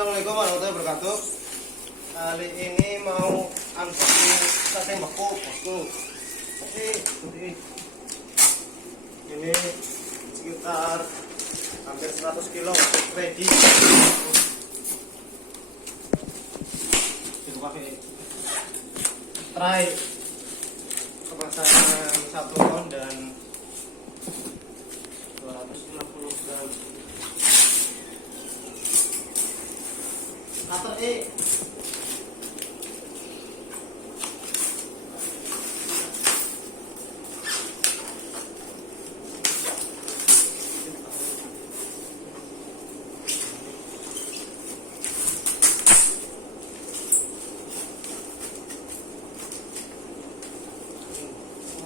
Assalamualaikum warahmatullahi wabarakatuh. Kali ini mau unboxing sate beku bosku. Ini sekitar hampir 100 kilo ready. Pakai tray kemasan 1 ton dan 250 gram. Atau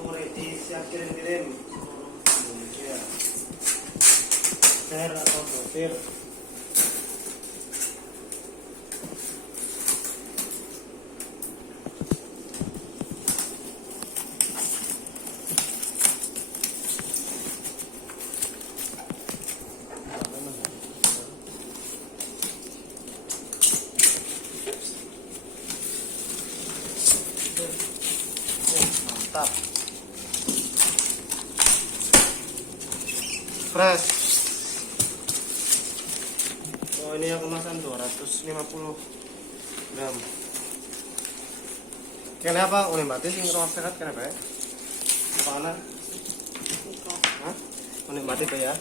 ready siap kirim-kirim Indonesia. Share atau dotir. Mantap. Fresh. Oh, ini yang kemasan 250 gram. Kenapa udah mati sih ngerawat sehat kenapa ya? Apa ana? Hah? Udah mati tuh ya?